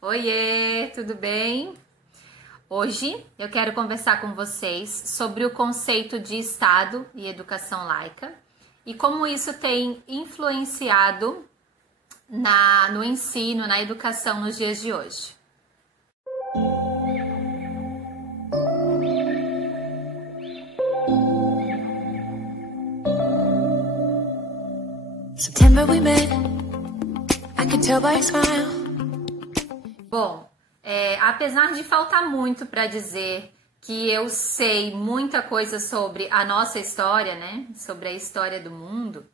Oiê, tudo bem? Hoje eu quero conversar com vocês sobre o conceito de Estado e educação laica e como isso tem influenciado no ensino, na educação nos dias de hoje. September we met. I can tell by your smile. Bom, apesar de faltar muito para dizer que eu sei muita coisa sobre a nossa história, né? Sobre a história do mundo,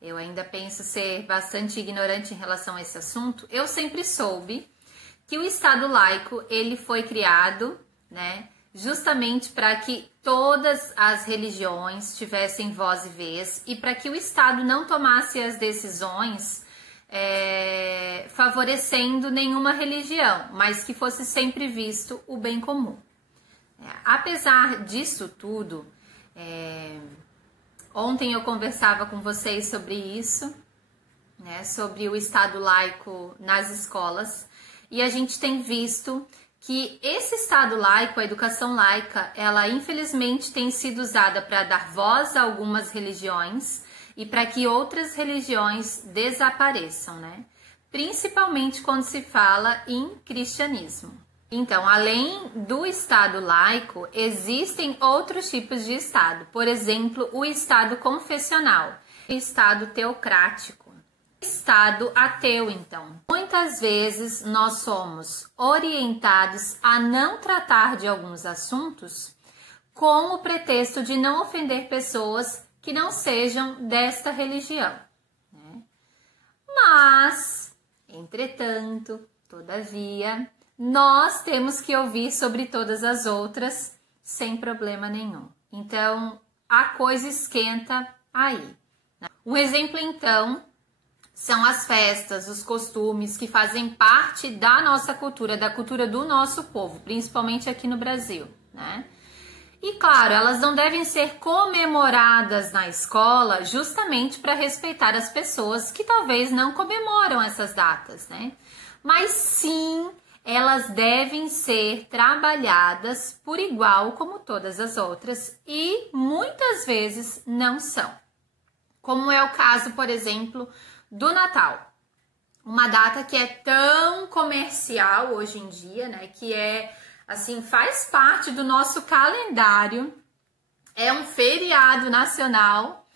eu ainda penso ser bastante ignorante em relação a esse assunto. Eu sempre soube que o Estado laico ele foi criado, né? Justamente para que todas as religiões tivessem voz e vez e para que o Estado não tomasse as decisões favorecendo nenhuma religião, mas que fosse sempre visto o bem comum. Apesar disso tudo, ontem eu conversava com vocês sobre isso, né, sobre o Estado laico nas escolas, e a gente tem visto que esse Estado laico, a educação laica, ela infelizmente tem sido usada para dar voz a algumas religiões e para que outras religiões desapareçam, né? Principalmente quando se fala em cristianismo. Então, além do Estado laico, existem outros tipos de Estado. Por exemplo, o Estado confessional, o Estado teocrático, Estado ateu, então. Muitas vezes nós somos orientados a não tratar de alguns assuntos com o pretexto de não ofender pessoas que não sejam desta religião, né? Mas, entretanto, todavia, nós temos que ouvir sobre todas as outras sem problema nenhum. Então, a coisa esquenta aí, né? Um exemplo, então, são as festas, os costumes que fazem parte da nossa cultura, da cultura do nosso povo, principalmente aqui no Brasil, né? E claro, elas não devem ser comemoradas na escola justamente para respeitar as pessoas que talvez não comemoram essas datas, né? Mas sim, elas devem ser trabalhadas por igual como todas as outras e muitas vezes não são. Como é o caso, por exemplo, do Natal. Uma data que é tão comercial hoje em dia, né? Que assim, faz parte do nosso calendário, é um feriado nacional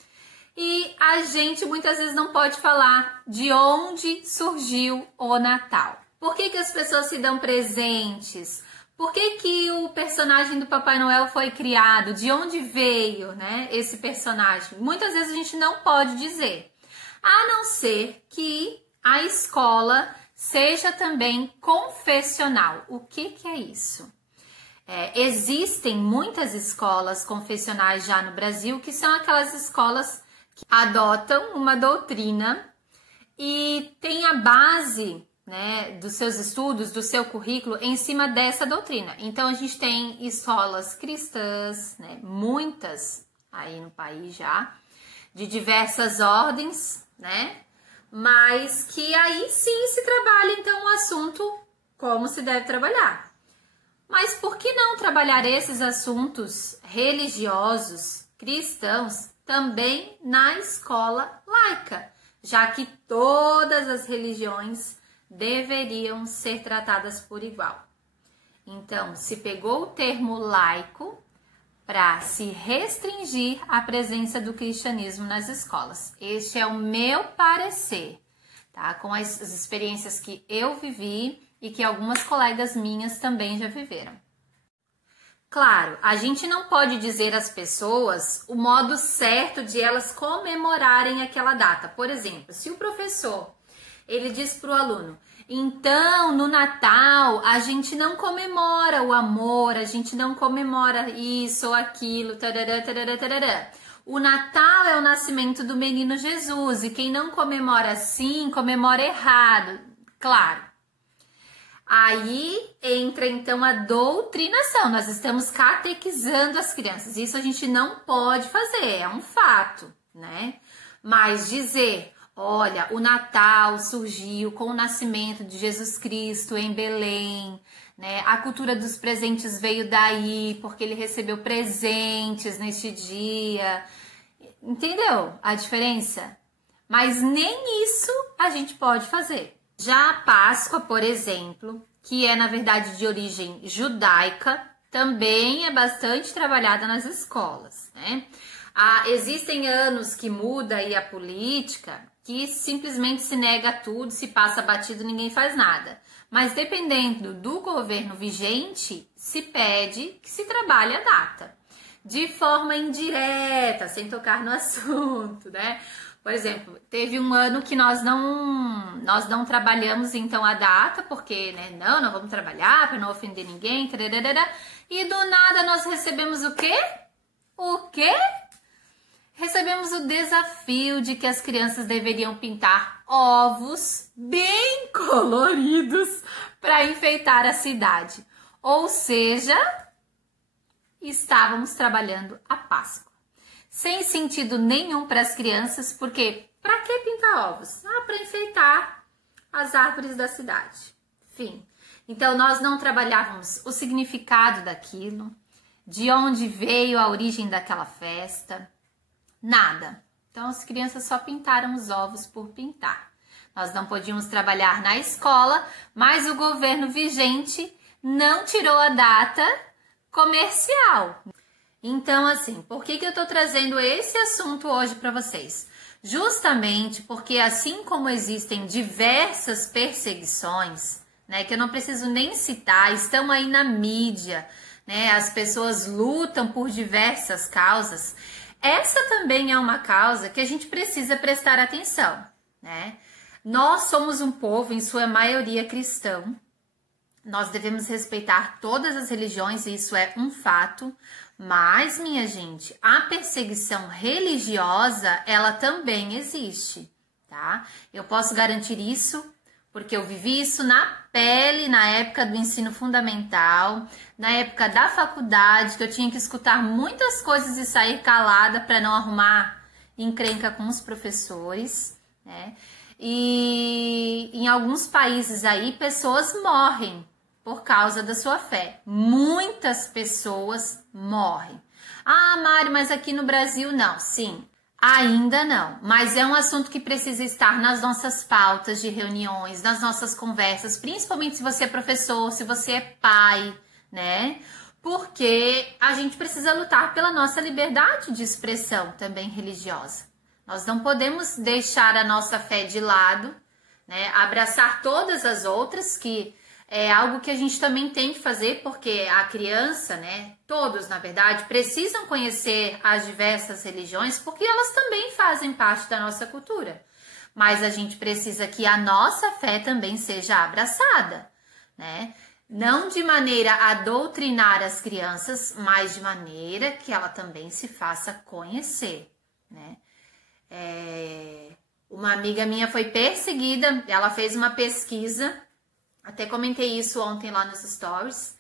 e a gente muitas vezes não pode falar de onde surgiu o Natal. Por que as pessoas se dão presentes? Por que o personagem do Papai Noel foi criado? De onde veio, né, esse personagem? Muitas vezes a gente não pode dizer, a não ser que a escola seja também confessional. O que é isso? Existem muitas escolas confessionais já no Brasil, que são aquelas escolas que adotam uma doutrina e tem a base, né, dos seus estudos, do seu currículo em cima dessa doutrina. Então a gente tem escolas cristãs, né, muitas aí no país já, de diversas ordens, né? Mas que aí sim se trabalha então o assunto como se deve trabalhar. Mas por que não trabalhar esses assuntos religiosos, cristãos, também na escola laica, já que todas as religiões deveriam ser tratadas por igual? Então, se pegou o termo laico para se restringir a presença do cristianismo nas escolas. Este é o meu parecer, tá? Com as experiências que eu vivi e que algumas colegas minhas também já viveram. Claro, a gente não pode dizer às pessoas o modo certo de elas comemorarem aquela data. Por exemplo, se o professor ele diz para o aluno, então no Natal a gente não comemora o amor, a gente não comemora isso ou aquilo, tarará, tarará, tarará. O Natal é o nascimento do menino Jesus e quem não comemora assim, comemora errado. Claro. Aí entra então a doutrinação, nós estamos catequizando as crianças, isso a gente não pode fazer, é um fato, né? Mas dizer, Olha, o Natal surgiu com o nascimento de Jesus Cristo em Belém, né? A cultura dos presentes veio daí, porque ele recebeu presentes neste dia. Entendeu a diferença? Mas nem isso a gente pode fazer. Já a Páscoa, por exemplo, que é na verdade de origem judaica, também é bastante trabalhada nas escolas, né? Existem anos que muda aí a política, que simplesmente se nega tudo, se passa batido, ninguém faz nada. Mas dependendo do governo vigente, se pede que se trabalhe a data. De forma indireta, sem tocar no assunto, né? Por exemplo, teve um ano que nós não trabalhamos então a data, porque, né, não vamos trabalhar para não ofender ninguém, tararara, e do nada nós recebemos o quê? O quê? Recebemos o desafio de que as crianças deveriam pintar ovos bem coloridos para enfeitar a cidade. Ou seja, estávamos trabalhando a Páscoa. Sem sentido nenhum para as crianças, porque para que pintar ovos? Para enfeitar as árvores da cidade. Enfim, então nós não trabalhávamos o significado daquilo, de onde veio a origem daquela festa, nada. Então as crianças só pintaram os ovos por pintar. Nós não podíamos trabalhar na escola, mas o governo vigente não tirou a data comercial. Então, assim, por que eu tô trazendo esse assunto hoje para vocês? Justamente porque assim como existem diversas perseguições, né, que eu não preciso nem citar, estão aí na mídia, né, as pessoas lutam por diversas causas, essa também é uma causa que a gente precisa prestar atenção, né? Nós somos um povo, em sua maioria, cristão. Nós devemos respeitar todas as religiões, e isso é um fato. Mas, minha gente, a perseguição religiosa, ela também existe, tá? Eu posso garantir isso porque eu vivi isso na pele na época do ensino fundamental, na época da faculdade, que eu tinha que escutar muitas coisas e sair calada para não arrumar encrenca com os professores, né? E em alguns países aí, pessoas morrem por causa da sua fé. Muitas pessoas morrem. Ah, Mari, mas aqui no Brasil não. Sim, ainda não. Mas é um assunto que precisa estar nas nossas pautas de reuniões, nas nossas conversas, principalmente se você é professor, se você é pai, né? Porque a gente precisa lutar pela nossa liberdade de expressão também religiosa. Nós não podemos deixar a nossa fé de lado, né? Abraçar todas as outras, que é algo que a gente também tem que fazer, porque a criança, né, todos na verdade, precisam conhecer as diversas religiões, porque elas também fazem parte da nossa cultura. Mas a gente precisa que a nossa fé também seja abraçada, né? Não de maneira a doutrinar as crianças, mas de maneira que ela também se faça conhecer, né? Uma amiga minha foi perseguida, ela fez uma pesquisa. Até comentei isso ontem lá nos stories,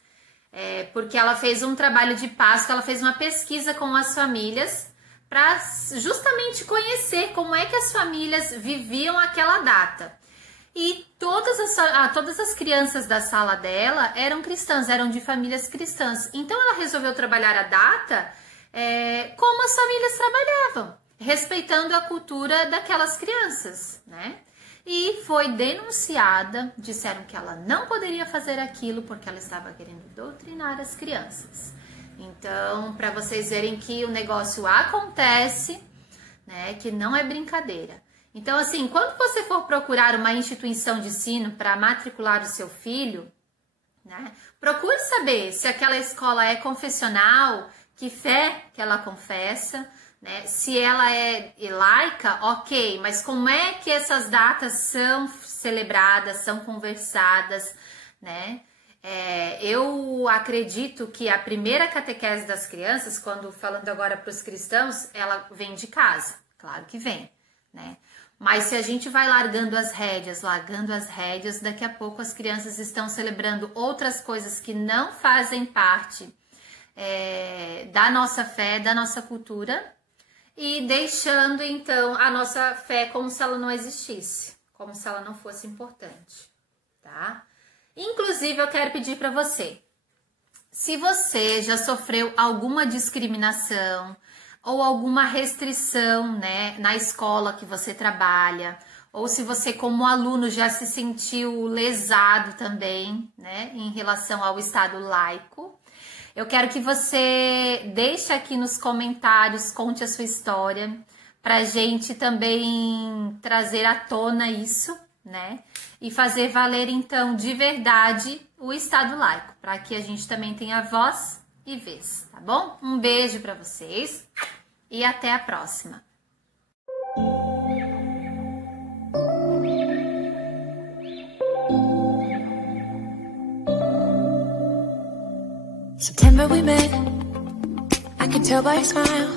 porque ela fez um trabalho de Páscoa, ela fez uma pesquisa com as famílias para justamente conhecer como é que as famílias viviam aquela data. E todas as crianças da sala dela eram cristãs, eram de famílias cristãs. Então ela resolveu trabalhar a data como as famílias trabalhavam, respeitando a cultura daquelas crianças, né? E foi denunciada, disseram que ela não poderia fazer aquilo porque ela estava querendo doutrinar as crianças. Então, para vocês verem que o negócio acontece, né, que não é brincadeira. Então, assim, quando você for procurar uma instituição de ensino para matricular o seu filho, né, procure saber se aquela escola é confessional, que fé que ela confessa, né? Se ela é laica, ok, mas como é que essas datas são celebradas, são conversadas, né? Eu acredito que a primeira catequese das crianças, quando falando agora para os cristãos, ela vem de casa, claro que vem, né? Mas se a gente vai largando as rédeas, daqui a pouco as crianças estão celebrando outras coisas que não fazem parte da nossa fé, da nossa cultura. e deixando então a nossa fé como se ela não existisse, como se ela não fosse importante, tá? Inclusive, eu quero pedir para você, se você já sofreu alguma discriminação ou alguma restrição, né, na escola que você trabalha, ou se você como aluno já se sentiu lesado também, né, em relação ao Estado laico, eu quero que você deixe aqui nos comentários, conte a sua história, para a gente também trazer à tona isso, né, e fazer valer então de verdade o Estado laico, para que a gente também tenha voz e vez, tá bom? Um beijo para vocês e até a próxima. September we met, I could tell by your smile.